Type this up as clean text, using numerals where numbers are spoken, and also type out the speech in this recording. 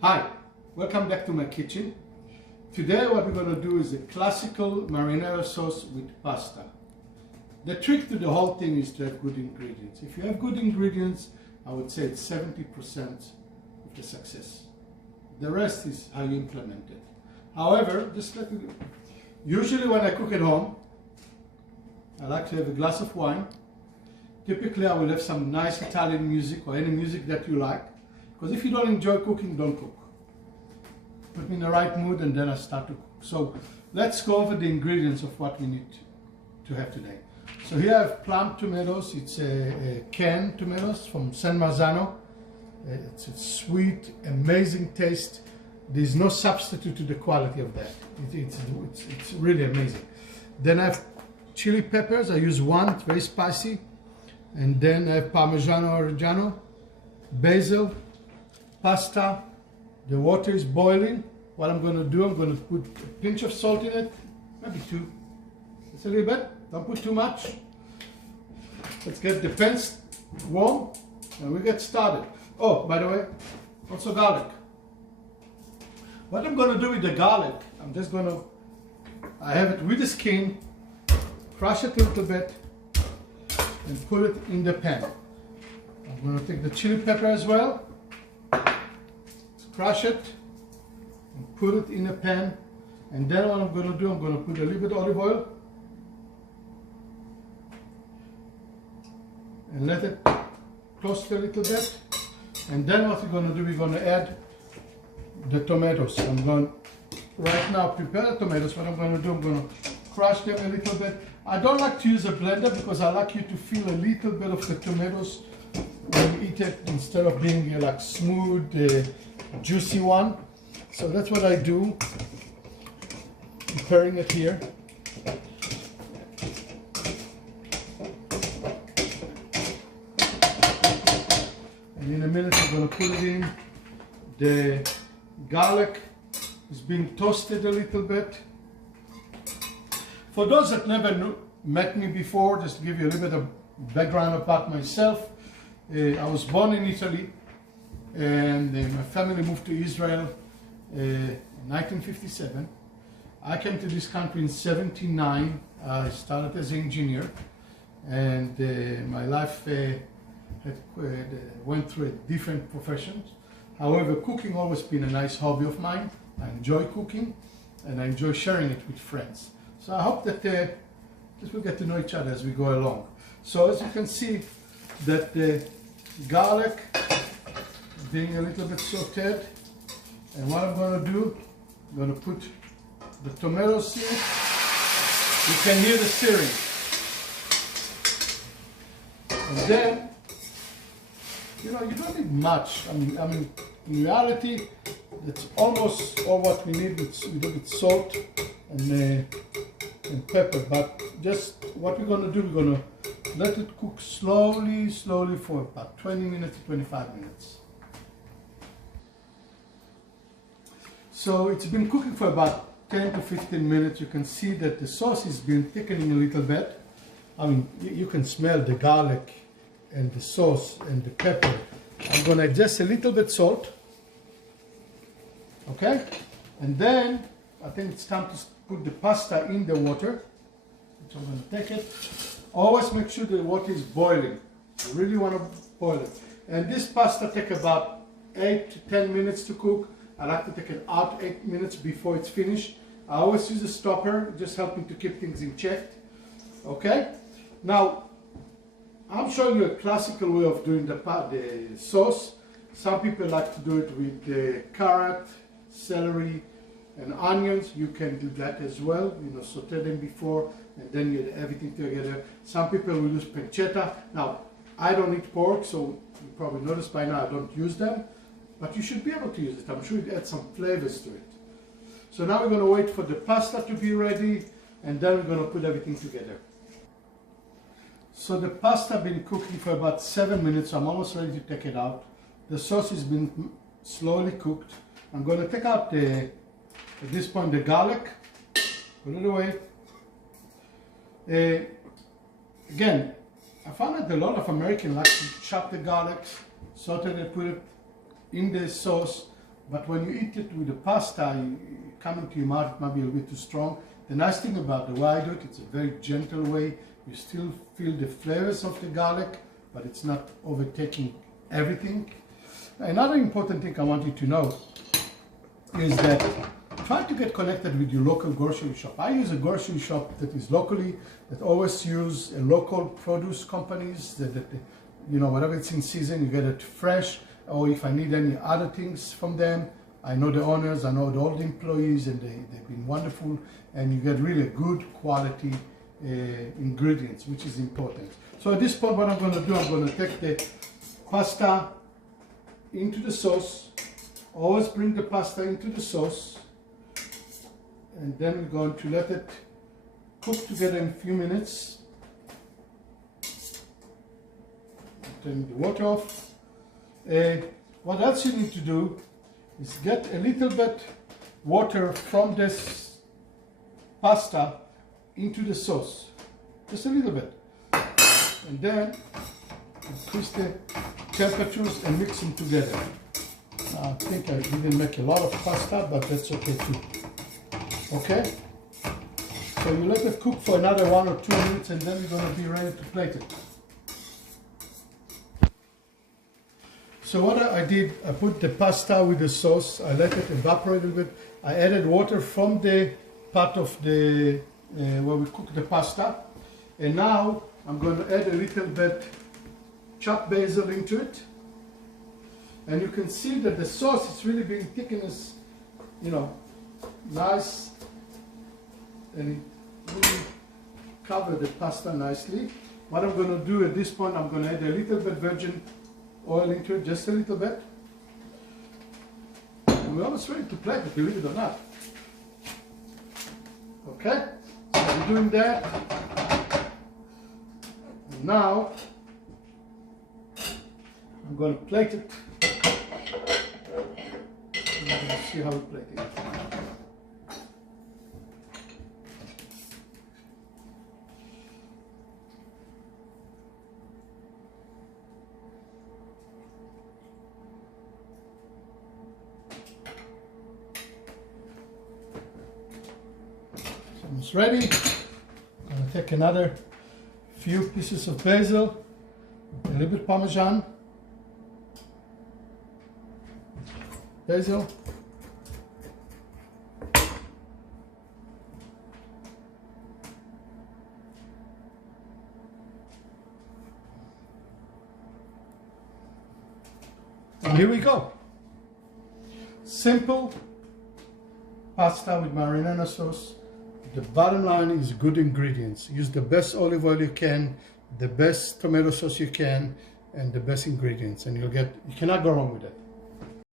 Hi, welcome back to my kitchen. Today what we're going to do is a classical marinara sauce with pasta. The trick to the whole thing is to have good ingredients. If you have good ingredients, I would say it's 70% of the success. The rest is how you implement it. However, usually when I cook at home, I like to have a glass of wine. Typically I will have some nice Italian music or any music that you like. Because if you don't enjoy cooking, don't cook. Put me in the right mood and then I start to cook. So let's go over the ingredients of what we need to have today. So here I have plum tomatoes. It's a canned tomatoes from San Marzano. It's a sweet, amazing taste. There's no substitute to the quality of that. It's really amazing. Then I have chili peppers. I use one, it's very spicy. And then I have Parmigiano Reggiano, basil, pasta. The water is boiling. What I'm going to do, I'm going to put a pinch of salt in it, maybe two. Just a little bit, don't put too much. Let's get the pans warm and we get started. Oh, by the way, also garlic. What I'm going to do with the garlic, I have it with the skin, crush it a little bit and put it in the pan. I'm going to take the chili pepper as well. Crush it and put it in a pan, and then what I'm going to do, I'm going to put a little bit of olive oil and let it toast a little bit, and then what we're going to do, we're going to add the tomatoes. I'm going right now prepare the tomatoes. What I'm going to do, I'm going to crush them a little bit. I don't like to use a blender because I like you to feel a little bit of the tomatoes when you eat it instead of being like smooth juicy one. So that's what I do, preparing it here. And in a minute I'm going to put it in. The garlic is being toasted a little bit. For those that never met me before, just to give you a little bit of background about myself. I was born in Italy, and my family moved to Israel in 1957. I came to this country in 79. I started as an engineer, and my life went through different professions. However, cooking always been a nice hobby of mine. I enjoy cooking, and I enjoy sharing it with friends. So I hope that we'll get to know each other as we go along. So as you can see, that the garlic being a little bit sauteed, and what I'm going to do, I'm going to put the tomatoes in. You can hear the stirring, and then you don't need much. I mean in reality that's almost all what we need with a little bit salt and pepper. But just what we're going to do, we're going to let it cook slowly for about 20 minutes to 25 minutes. So it's been cooking for about 10 to 15 minutes. You can see that the sauce has been thickening a little bit. I mean, you can smell the garlic and the sauce and the pepper. I'm going to adjust a little bit salt. Okay? And then I think it's time to put the pasta in the water. So I'm going to take it. Always make sure the water is boiling. You really want to boil it. And this pasta takes about 8 to 10 minutes to cook. I like to take it out 8 minutes before it's finished. I always use a stopper, just helping to keep things in check. Okay? Now, I'm showing you a classical way of doing the sauce. Some people like to do it with carrot, celery, and onions. You can do that as well. Saute them before, and then you add everything together. Some people will use pancetta. Now, I don't eat pork, so you probably noticed by now I don't use them. But you should be able to use it. I'm sure it adds some flavors to it. So now we're going to wait for the pasta to be ready, and then we're going to put everything together. So the pasta been cooking for about 7 minutes. So I'm almost ready to take it out. The sauce has been slowly cooked. I'm going to take out at this point the garlic, put it away. Again, I found that a lot of Americans like to chop the garlic, saute it, put it in the sauce, but when you eat it with the pasta, you come into your mouth, it might be a little bit too strong. The nice thing about the way I do it, it's a very gentle way. You still feel the flavors of the garlic, but it's not overtaking everything. Another important thing I want you to know is that try to get connected with your local grocery shop. I use a grocery shop that is locally, that always use local produce companies, that you know, whatever it's in season, you get it fresh, or if I need any other things from them, I know the owners, I know all the employees, and they've been wonderful, and you get really good quality ingredients, which is important. So at this point, what I'm going to do, I'm going to take the pasta into the sauce. Always bring the pasta into the sauce, and then we're going to let it cook together in a few minutes. Turn the water off. What else you need to do is get a little bit water from this pasta into the sauce, just a little bit, and then increase the temperatures and mix them together. I think I didn't make a lot of pasta, but that's okay too. Okay? So you let it cook for another 1 or 2 minutes, and then you're going to be ready to plate it. So what I did, I put the pasta with the sauce, I let it evaporate a little bit. I added water from the part of the where we cook the pasta, and now I'm going to add a little bit chopped basil into it. And you can see that the sauce is really being thickened, you know, nice, and it really covered the pasta nicely. What I'm going to do at this point, I'm going to add a little bit virgin oil into it, just a little bit. And we're almost ready to plate it, believe it or not. Okay, so we're doing that. And now I'm going to plate it. Let's see how we plate it. It's almost ready. I'm going to take another few pieces of basil, a little bit Parmesan. Basil. And here we go. Simple pasta with marinara sauce. The bottom line is good ingredients. Use the best olive oil you can, the best tomato sauce you can, and the best ingredients, and you cannot go wrong with it.